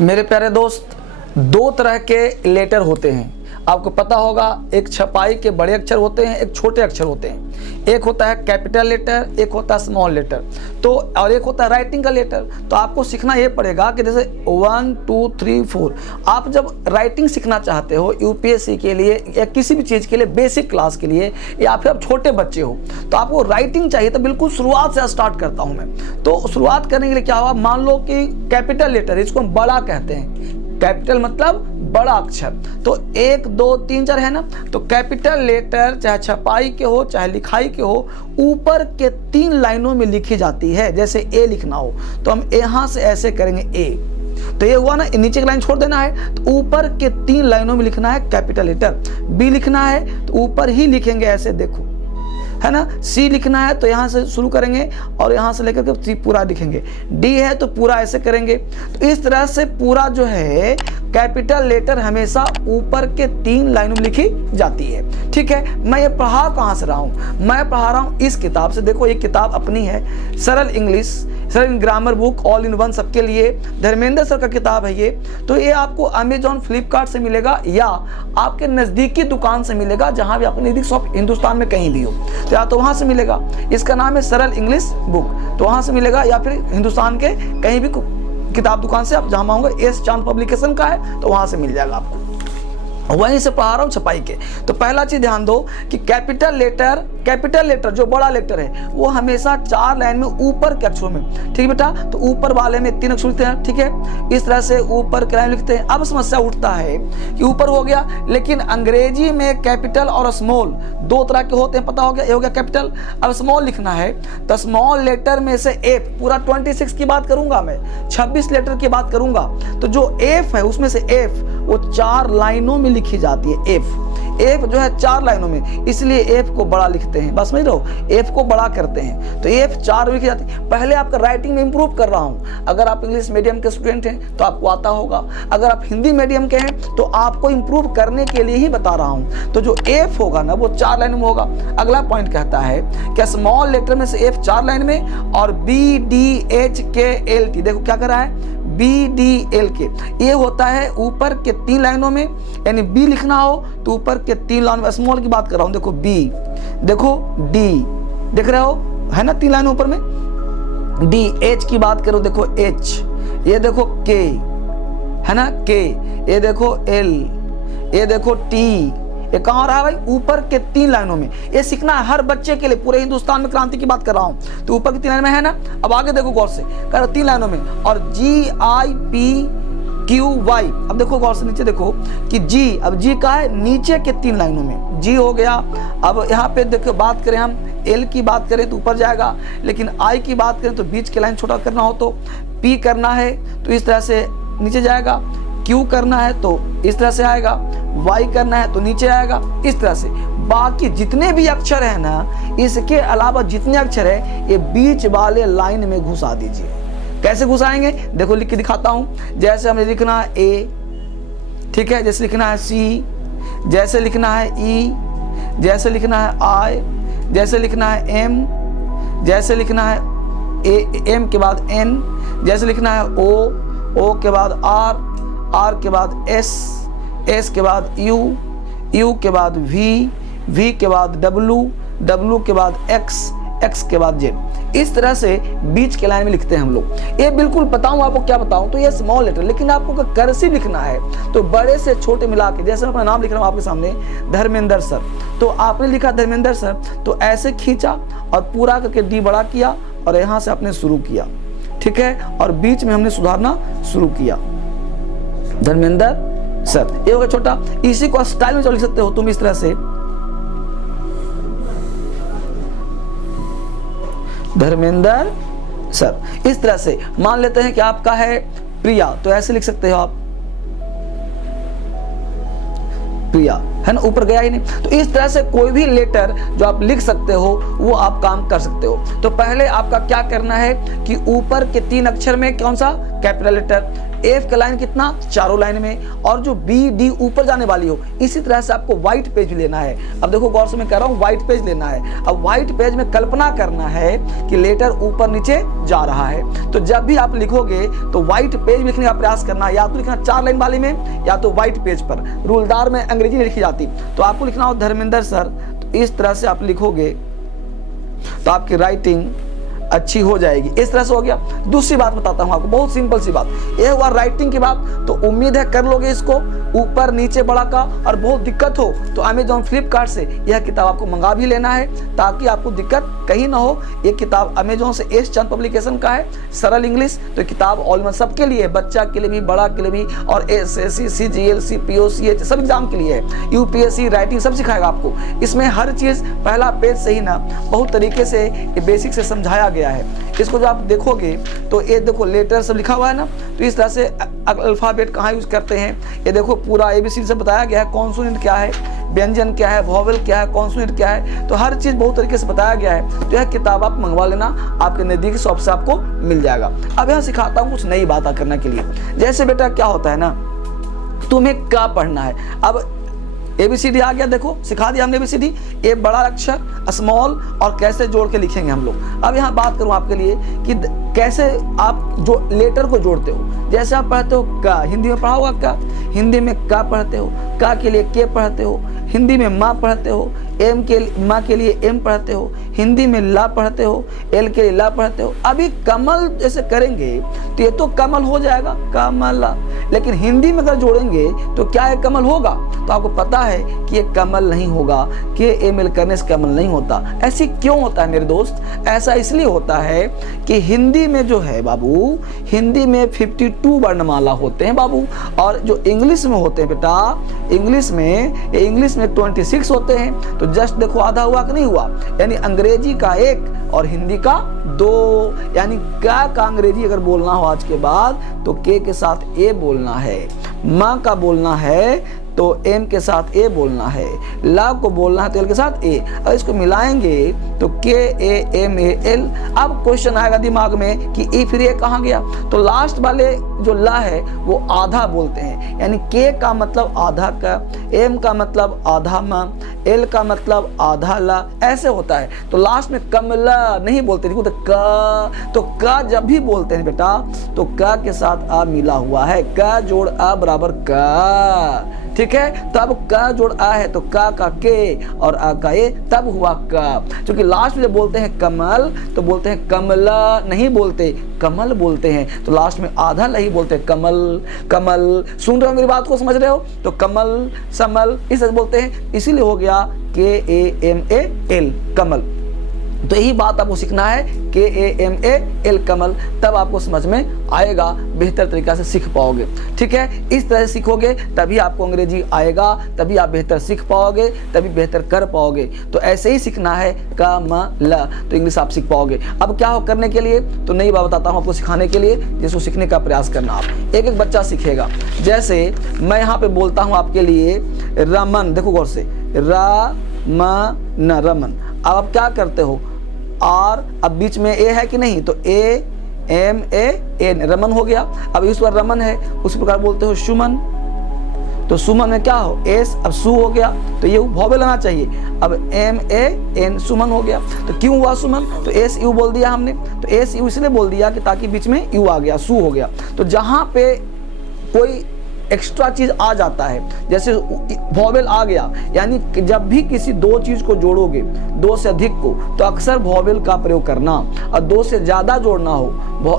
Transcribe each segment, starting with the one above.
मेरे प्यारे दोस्त, दो तरह के लेटर होते हैं। आपको पता होगा, एक छपाई के बड़े अक्षर होते हैं, एक छोटे अक्षर होते हैं। एक होता है कैपिटल लेटर, एक होता है स्मॉल लेटर, तो और एक होता है राइटिंग का लेटर। तो आपको सीखना ये पड़ेगा कि जैसे 1 2 3 4, आप जब राइटिंग सीखना चाहते हो यूपीएससी के लिए या किसी भी चीज़ के लिए, बेसिक क्लास के लिए, या फिर आप छोटे बच्चे हो तो आपको राइटिंग चाहिए, तो बिल्कुल शुरुआत से स्टार्ट करता हूँ मैं। तो शुरुआत करने के लिए क्या हुआ, मान लो कि कैपिटल लेटर, इसको हम बड़ा कहते हैं। कैपिटल मतलब बड़ा अक्षर, तो 1 2 3 4 है ना। तो कैपिटल लेटर चाहे छपाई के हो चाहे लिखाई के हो, ऊपर के 3 लाइनों में लिखी जाती है। जैसे ए लिखना हो तो हम यहाँ से ऐसे करेंगे ए, तो ये हुआ ना, नीचे की लाइन छोड़ देना है, तो ऊपर के 3 लाइनों में लिखना है कैपिटल लेटर। बी लिखना है तो ऊपर ही लिखेंगे, ऐसे देखो, है ना। सी लिखना है तो यहाँ से शुरू करेंगे और यहाँ से लेकर के सी पूरा लिखेंगे। डी है तो पूरा ऐसे करेंगे। तो इस तरह से पूरा जो है कैपिटल लेटर हमेशा ऊपर के 3 लाइनों में लिखी जाती है। ठीक है, मैं ये पढ़ा कहाँ से रहा हूँ, मैं पढ़ा रहा हूँ इस किताब से। देखो, ये किताब अपनी है, सरल इंग्लिश, सरल grammar book, all in one, सबके लिए। धर्मेंद्र सर का किताब है ये। तो ये आपको अमेजॉन, फ्लिपकार्ट से मिलेगा या आपके नज़दीकी दुकान से मिलेगा, जहाँ भी आपको नज़दीक शॉप हिंदुस्तान में कहीं भी हो, तो या तो वहाँ से मिलेगा। इसका नाम है सरल इंग्लिश बुक, तो वहाँ से मिलेगा, या फिर हिंदुस्तान के कहीं भी किताब दुकान से आप जहाँ मांगोगे, एस चांद पब्लिकेशन का है तो वहाँ से मिल जाएगा आपको। वहीं से पढ़ा रहा हूँ छपाई के। तो पहला चीज ध्यान दो कि कैपिटल लेटर जो बड़ा लेटर है वो हमेशा 4 लाइन में ऊपर के अक्षरों में, ठीक है बेटा। तो ऊपर वाले में 3 अक्षर लिखते हैं, ठीक है, इस तरह से ऊपर के लाइन लिखते हैं। अब समस्या उठता है कि ऊपर हो गया, लेकिन अंग्रेजी में कैपिटल और स्मॉल 2 तरह के होते हैं, पता हो गया, ये हो गया कैपिटल। अब स्मॉल लिखना है तो स्मॉल लेटर में से एफ, पूरा 26 की बात करूंगा मैं, 26 लेटर की बात करूंगा, तो जो एफ है उसमें से एफ वो 4 लाइनों में लिखी जाती है। एफ जो है 4 लाइनों में, इसलिए एफ को बड़ा लिखते हैं, बस समझ रहे हो, एफ को बड़ा करते हैं। तो एफ 4 में लिखी जाती है। पहले आपका राइटिंग में इंप्रूव कर रहा हूं। अगर आप इंग्लिश मीडियम के स्टूडेंट हैं तो आपको आता होगा, अगर आप हिंदी मीडियम के हैं तो आपको इंप्रूव करने के लिए ही बता रहा हूं। तो जो एफ होगा ना वो 4 लाइन में होगा। अगला पॉइंट कहता है कि स्मॉल लेटर में से एफ 4 लाइन में, और बी डी एच के एल टी, देखो क्या कर रहा है, बी डी एल के, ये होता है ऊपर के 3 लाइनों में। यानी बी लिखना हो तो ऊपर के 3 लाइन में, स्मॉल की बात कर रहा हूं, देखो बी, देखो डी, देख रहे हो, है ना, 3 लाइनों ऊपर में। डी, एच की बात करो, देखो एच, ये देखो के, है ना, के, ये देखो एल, ये देखो टी। ये कहाँ रहा भाई, ऊपर के 3 लाइनों में। ये सीखना है हर बच्चे के लिए, पूरे हिंदुस्तान में क्रांति की बात कर रहा हूं। तो ऊपर की 3 लाइन में है ना, अब आगे देखो गौर से, कर 3 लाइनों में, और जी आई पी क्यू वाई। अब देखो गौर से नीचे देखो कि जी, अब जी का है नीचे के 3 लाइनों में, जी हो गया। अब यहाँ पे देखो बात करें हम, एल की बात करें तो ऊपर जाएगा, लेकिन आई की बात करें तो बीच के लाइन छोटा करना हो तो पी करना है तो इस तरह से नीचे जाएगा, क्यू करना है तो इस तरह से आएगा, वाई करना है तो नीचे आएगा, इस तरह से। बाकी जितने भी अक्षर है ना, इसके अलावा जितने अक्षर है ये बीच वाले लाइन में घुसा दीजिए। कैसे घुसाएंगे, देखो लिख के दिखाता हूं। जैसे हमें लिखना है ए, ठीक है, जैसे लिखना है सी, जैसे लिखना है ई, जैसे लिखना है आई, जैसे लिखना है एम, जैसे लिखना है एम के बाद एन, जैसे लिखना है ओ के बाद आर के बाद एस के बाद यू के बाद वी के बाद डब्लू के बाद एक्स के बाद जेड। इस तरह से बीच के लाइन में लिखते हैं हम लोग। ये बिल्कुल बताऊं आपको, क्या बताऊं, तो ये स्मॉल लेटर, लेकिन आपको अगर कर्सिव लिखना है तो बड़े से छोटे मिला के, जैसे मैं अपना नाम लिख रहा हूं आपके सामने, धर्मेंद्र सर, तो आपने लिखा धर्मेंद्र सर, तो ऐसे खींचा और पूरा करके डी बड़ा किया और यहां से आपने शुरू किया, ठीक है, और बीच में हमने सुधारना शुरू किया, धर्मेंद्र सर, ये होगा छोटा। इसी को स्टाइल में लिख सकते हो तुम इस तरह से, धर्मेंद्र सर, इस तरह से। मान लेते हैं कि आपका है प्रिया, तो ऐसे लिख सकते हो आप, प्रिया, है ना, ऊपर गया ही नहीं। तो इस तरह से कोई भी लेटर जो आप लिख सकते हो वो आप काम कर सकते हो। तो पहले आपका क्या करना है कि ऊपर के 3 अक्षर में कौन सा, कैपिटल लेटर, एफ का लाइन कितना, चारों लाइन में, और जो बी डी ऊपर जाने वाली हो। इसी तरह से आपको व्हाइट पेज लेना है। अब देखो गौर से मैं कह रहा हूँ व्हाइट पेज लेना है। अब व्हाइट पेज में कल्पना करना है कि लेटर ऊपर नीचे जा रहा है। तो जब भी आप लिखोगे तो व्हाइट पेज लिखने का प्रयास करना, या तो लिखना 4 लाइन वाली में या तो व्हाइट पेज पर। रूलदार में अंग्रेजी नहीं लिखी जाती, तो आपको लिखना हो धर्मेंद्र सर। तो इस तरह से आप लिखोगे तो आपकी राइटिंग अच्छी हो जाएगी। इस तरह से हो गया। दूसरी बात बताता हूं आपको, बहुत सिंपल सी बात। यह हुआ राइटिंग की बात। तो उम्मीद है कर लोगे इसको, ऊपर नीचे बड़ा का। और बहुत दिक्कत हो तो अमेजॉन फ्लिपकार्ट से यह किताब आपको मंगा भी लेना है, ताकि आपको दिक्कत कहीं ना हो। ये किताब अमेजॉन से एस चंद पब्लिकेशन का है, सरल इंग्लिश। तो किताब ऑल सबके लिए है, बच्चा के लिए भी, बड़ा के लिए भी, और SSC, CGL, POCH सब एग्जाम के लिए है। UPSC राइटिंग सब सिखाएगा आपको। इसमें हर चीज पहला पेज से ही ना बहुत तरीके से ये बेसिक से समझाया गया है। इसको जब आप देखोगे तो ये देखो लेटर सब लिखा हुआ है ना, तो इस तरह से अल्फाबेट कहाँ यूज करते हैं, ये देखो पूरा ABC से बताया गया है। कॉन्सोनेंट क्या है, व्यंजन क्या है, वॉवेल क्या है, कॉन्सोनेंट क्या है, तो हर चीज बहुत तरीके से बताया गया है। तो यह किताब आप मंगवा लेना, आपके नजदीकी शॉप से आपको मिल जाएगा। अब यहाँ सिखाता हूँ कुछ नई बात करने के लिए। जैसे बेटा क्या होता है ना, तुम्हें क्या पढ़ना है। अब ABCD आ गया, देखो सिखा दिया हमने ABCD। ए बड़ा अक्षर, स्मॉल, और कैसे जोड़ के लिखेंगे हम लोग। अब यहाँ बात करूँ आपके लिए कि कैसे आप जो लेटर को जोड़ते हो। जैसे आप पढ़ते हो का, हिंदी में पढ़ा होगा का, हिंदी में का पढ़ते हो, का के लिए के पढ़ते हो, हिंदी में माँ पढ़ते हो, एम के माँ के लिए एम पढ़ते हो, हिंदी में ला पढ़ते हो, एल के लिए ला पढ़ते हो। अभी कमल जैसे करेंगे तो ये तो कमल हो जाएगा, कमला। लेकिन हिंदी में अगर जोड़ेंगे तो क्या ये कमल होगा? तो आपको पता है कि ये कमल नहीं होगा, KML करने से कमल नहीं होता। ऐसी क्यों होता है मेरे दोस्त? ऐसा इसलिए होता है कि हिंदी में जो है बाबू, हिंदी में 52 वर्णमाला होते हैं बाबू, और जो इंग्लिश में होते हैं बेटा, इंग्लिश में 26 होते हैं। तो जस्ट देखो आधा हुआ कि नहीं हुआ, यानी अंग्रेजी का 1 और हिंदी का 2। यानी का अंग्रेजी अगर बोलना हो आज के बाद तो के साथ ए बोलना है, माँ का बोलना है तो एम के साथ ए बोलना है, ला को बोलना है तो एल के साथ ए। और इसको मिलाएंगे तो KAMAL। अब क्वेश्चन आएगा दिमाग में कि ए फिर ए कहाँ गया? तो लास्ट वाले जो ला है वो आधा बोलते हैं, यानी के का मतलब आधा का, एम का मतलब आधा माँ, एल का मतलब आधा ला, ऐसे होता है। तो लास्ट में कमला नहीं बोलते, देखो तो का जब भी बोलते हैं बेटा तो का के साथ आ मिला हुआ है, का जोड़ आ बराबर का, ठीक है। तो अब का जोड़ आ है तो का के और आ का ए, तब हुआ का। क्योंकि लास्ट में जब बोलते हैं कमल तो बोलते हैं कमला नहीं बोलते, कमल बोलते हैं। तो लास्ट में आधा नहीं बोलते, कमल कमल। सुन रहे हो मेरी बात को, समझ रहे हो? तो कमल समल इस तरह बोलते हैं, इसीलिए हो गया KAMAL कमल। तो यही बात आपको सीखना है, KAMAL कमल, तब आपको समझ में आएगा, बेहतर तरीका से सीख पाओगे। ठीक है, इस तरह से सीखोगे तभी आपको अंग्रेजी आएगा, तभी आप बेहतर सीख पाओगे, तभी बेहतर कर पाओगे। तो ऐसे ही सीखना है कमल, तो इंग्लिश आप सीख पाओगे। अब क्या हो करने के लिए, तो नई बात बताता हूँ आपको सिखाने के लिए, जिसको सीखने का प्रयास करना। आप एक एक बच्चा सीखेगा। जैसे मैं यहाँ पे बोलता हूँ आपके लिए रमन, देखो गौर से, रमन। अब आप क्या करते हो, और अब बीच में ए है कि नहीं, तो AMAN रमन हो गया। अब इस बार रमन है, उस प्रकार बोलते हो सुमन, तो सुमन में क्या हो, एस, अब सु हो गया, तो ये वॉवेल आना चाहिए। अब MAN सुमन हो गया। तो क्यों हुआ सुमन, तो SU बोल दिया हमने, तो SU इसलिए बोल दिया कि ताकि बीच में U आ गया, सु हो गया। तो जहाँ पे कोई एक्स्ट्रा चीज आ जाता है, जैसे वॉवेल आ गया, यानी कि जब भी किसी दो चीज को जोड़ोगे, दो से अधिक को, तो अक्सर वॉवेल का प्रयोग करना, और दो से ज्यादा जोड़ना हो,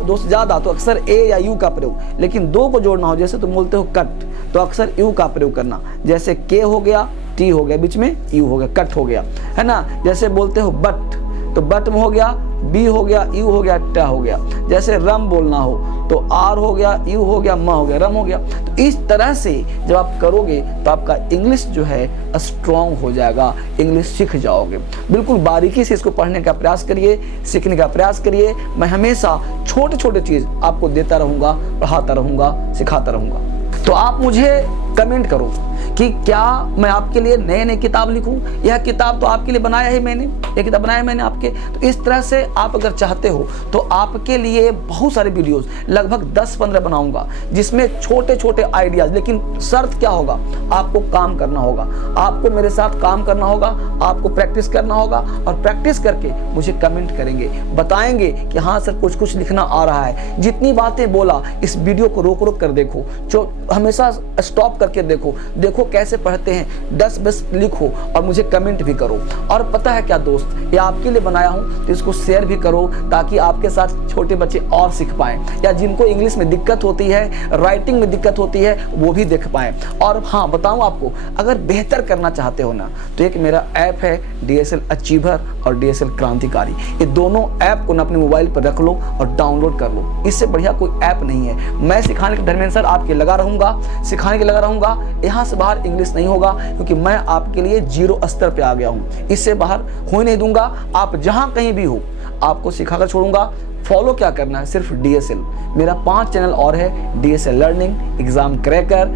दो से ज्यादा, तो अक्सर A या U का प्रयोग। लेकिन दो को जोड़ना हो, जैसे तुम बोलते हो कट, तो अक्सर U का प्रयोग करना। जैसे K हो गया, T हो गया, बीच में U हो गया, कट हो गया, है ना। जैसे बोलते हो बट, तो बट में हो गया, B हो गया, U हो गया, ट हो गया। जैसे रम बोलना हो तो R हो गया, U हो गया, म हो गया, रम हो गया। तो इस तरह से जब आप करोगे तो आपका इंग्लिश जो है स्ट्रॉन्ग हो जाएगा, इंग्लिश सीख जाओगे। बिल्कुल बारीकी से इसको पढ़ने का प्रयास करिए, सीखने का प्रयास करिए। मैं हमेशा छोटे छोटे चीज़ आपको देता रहूँगा, पढ़ाता रहूँगा, सिखाता रहूँगा। तो आप मुझे कमेंट करो कि क्या मैं आपके लिए नए नए किताब लिखूं। यह किताब तो आपके लिए बनाया है मैंने, यह किताब बनाया है मैंने आपके। तो इस तरह से आप अगर चाहते हो तो आपके लिए बहुत सारे वीडियोस लगभग 10-15 बनाऊंगा, जिसमें छोटे छोटे आइडियाज। लेकिन शर्त क्या होगा, आपको काम करना होगा, आपको मेरे साथ काम करना होगा, आपको प्रैक्टिस करना होगा, और प्रैक्टिस करके मुझे कमेंट करेंगे, बताएंगे कि हाँ सर कुछ कुछ लिखना आ रहा है। जितनी बातें बोला इस वीडियो को रोक रोक कर देखो, जो हमेशा स्टॉप करके देखो कैसे पढ़ते हैं, 10 लिखो और मुझे कमेंट भी करो। और पता है क्या दोस्त, ये आपके लिए बनाया हूं तो इसको शेयर भी करो, ताकि आपके साथ छोटे बच्चे और सीख पाएं, या जिनको इंग्लिश में दिक्कत होती है, राइटिंग में दिक्कत होती है, वो भी देख पाएं। और हाँ बताऊं आपको, अगर बेहतर करना चाहते हो ना तो एक मेरा ऐप है DSL अचीवर और DSL क्रांतिकारी। ये दोनों ऐप को ना अपने मोबाइल पर रख लो और डाउनलोड कर लो, इससे बढ़िया कोई ऐप नहीं है। मैं सिखाने के धर्मेंद्र सर आपके लगा रहूंगा, सिखाने के लगा रहूंगा। यहाँ से बाहर इंग्लिश नहीं होगा, क्योंकि मैं आपके लिए 0 स्तर पे आ गया हूँ, इससे बाहर हो नहीं दूंगा। आप जहाँ कहीं भी हो आपको सिखाकर छोड़ूंगा। फॉलो क्या करना है, सिर्फ DSL। मेरा 5 चैनल और है, DSL learning, exam cracker,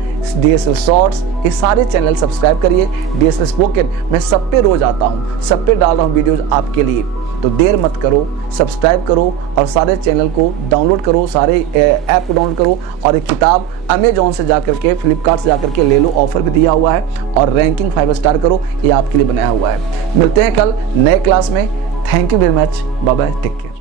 DSL shorts, ये सारे चैनल सब्सक्राइब करिए। DSL स्पोकन, मैं सब पे रोज आता हूँ, सब पे डाल रहा हूँ वीडियोज आपके लिए। तो देर मत करो, सब्सक्राइब करो और सारे चैनल को डाउनलोड करो, सारे ऐप को डाउनलोड करो। और एक किताब अमेजोन से जाकर के, फ्लिपकार्ट से जाकर के ले लो, ऑफर भी दिया हुआ है। और रैंकिंग 5 स्टार करो, ये आपके लिए बनाया हुआ है। मिलते हैं कल नए क्लास में। Thank you very much, bye bye, take care.